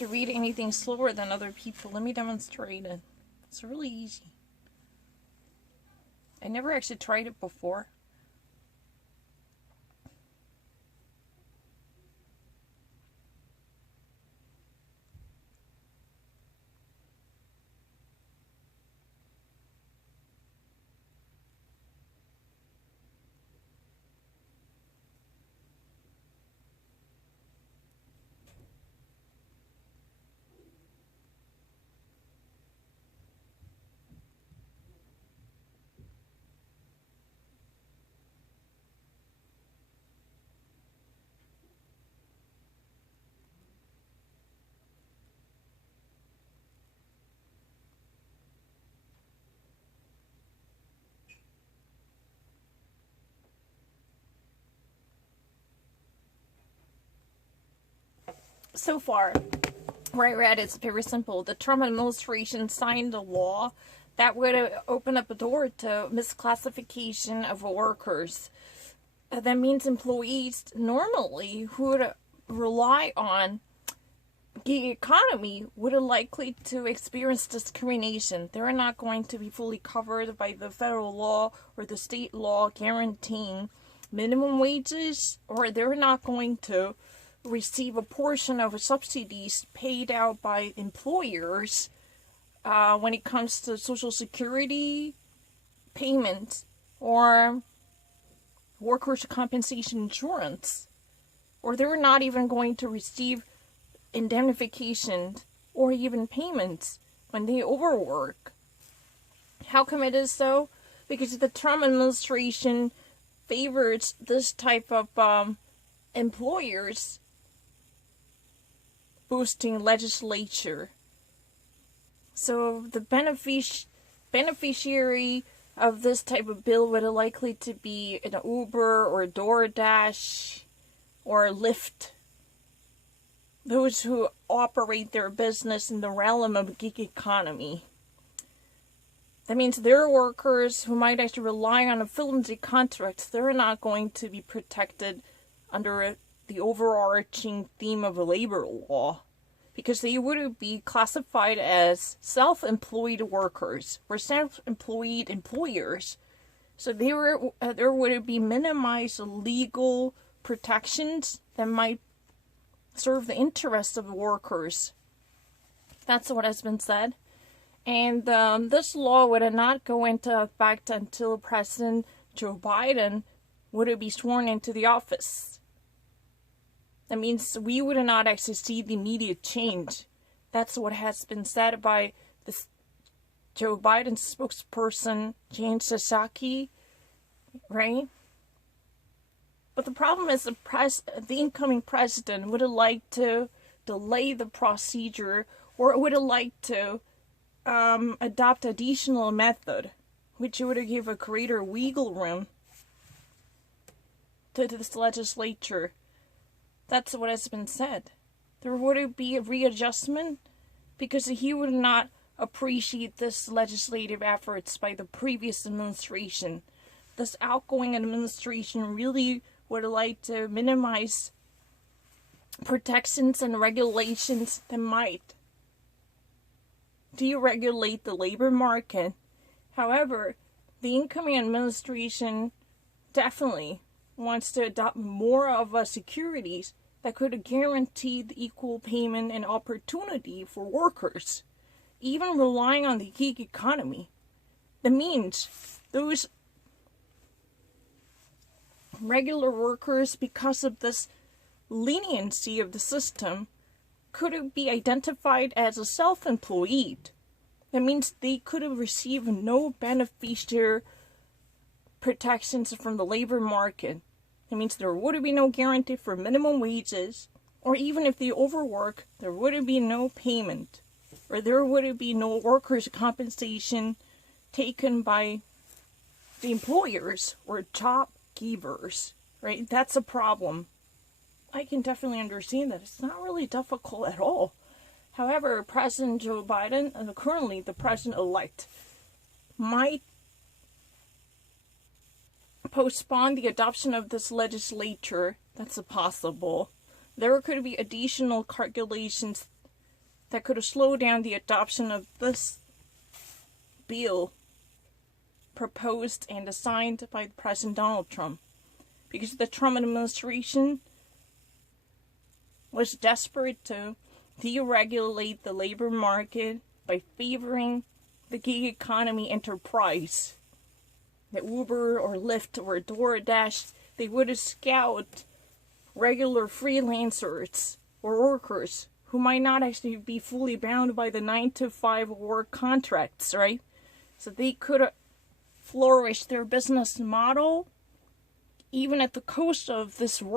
to read anything slower than other people. Let me demonstrate it. It's really easy. I never actually tried it before. So far, where I read, it's very simple. The Trump administration signed a law that would open up a door to misclassification of workers. That means employees normally who would rely on gig economy would likely to experience discrimination. They're not going to be fully covered by the federal law or the state law guaranteeing minimum wages, or they're not going to receive a portion of subsidies paid out by employers when it comes to Social Security payments or workers' compensation insurance, or they're not even going to receive indemnification or even payments when they overwork. How come it is so? Because the Trump administration favors this type of employers boosting legislature. So the beneficiary of this type of bill would likely to be an Uber or DoorDash or Lyft. Those who operate their business in the realm of gig economy. That means their workers who might actually rely on a flimsy contract, they're not going to be protected under the overarching theme of a labor law, because they would be classified as self-employed workers or self-employed employers. So there would be minimized legal protections that might serve the interests of the workers. That's what has been said. And this law would not go into effect until President Joe Biden would be sworn into the office. That means we would not actually see the immediate change. That's what has been said by this Joe Biden spokesperson, Jen Psaki, right? But the problem is the incoming president would have liked to delay the procedure, or would have liked to adopt additional method, which would have give a greater wiggle room to this legislature. That's what has been said. There would be a readjustment because he would not appreciate this legislative efforts by the previous administration. This outgoing administration really would like to minimize protections and regulations that might deregulate the labor market. However, the incoming administration definitely wants to adopt more of a securities that could guarantee the equal payment and opportunity for workers, even relying on the gig economy. That means those regular workers, because of this leniency of the system, could be identified as a self-employed. That means they could have received no beneficiary protections from the labor market. It means there would be no guarantee for minimum wages, or even if they overwork, there would be no payment, or there would be no workers' compensation taken by the employers or job givers, right? That's a problem. I can definitely understand that. It's not really difficult at all. However, President Joe Biden, and currently the president-elect, might postpone the adoption of this legislature. That's possible. There could be additional calculations that could have slowed down the adoption of this bill proposed and signed by President Donald Trump. Because the Trump administration was desperate to deregulate the labor market by favoring the gig economy enterprise. The Uber or Lyft or DoorDash, they would have scouted regular freelancers or workers who might not actually be fully bound by the 9-to-5 work contracts, right? So they could have flourished their business model even at the cost of this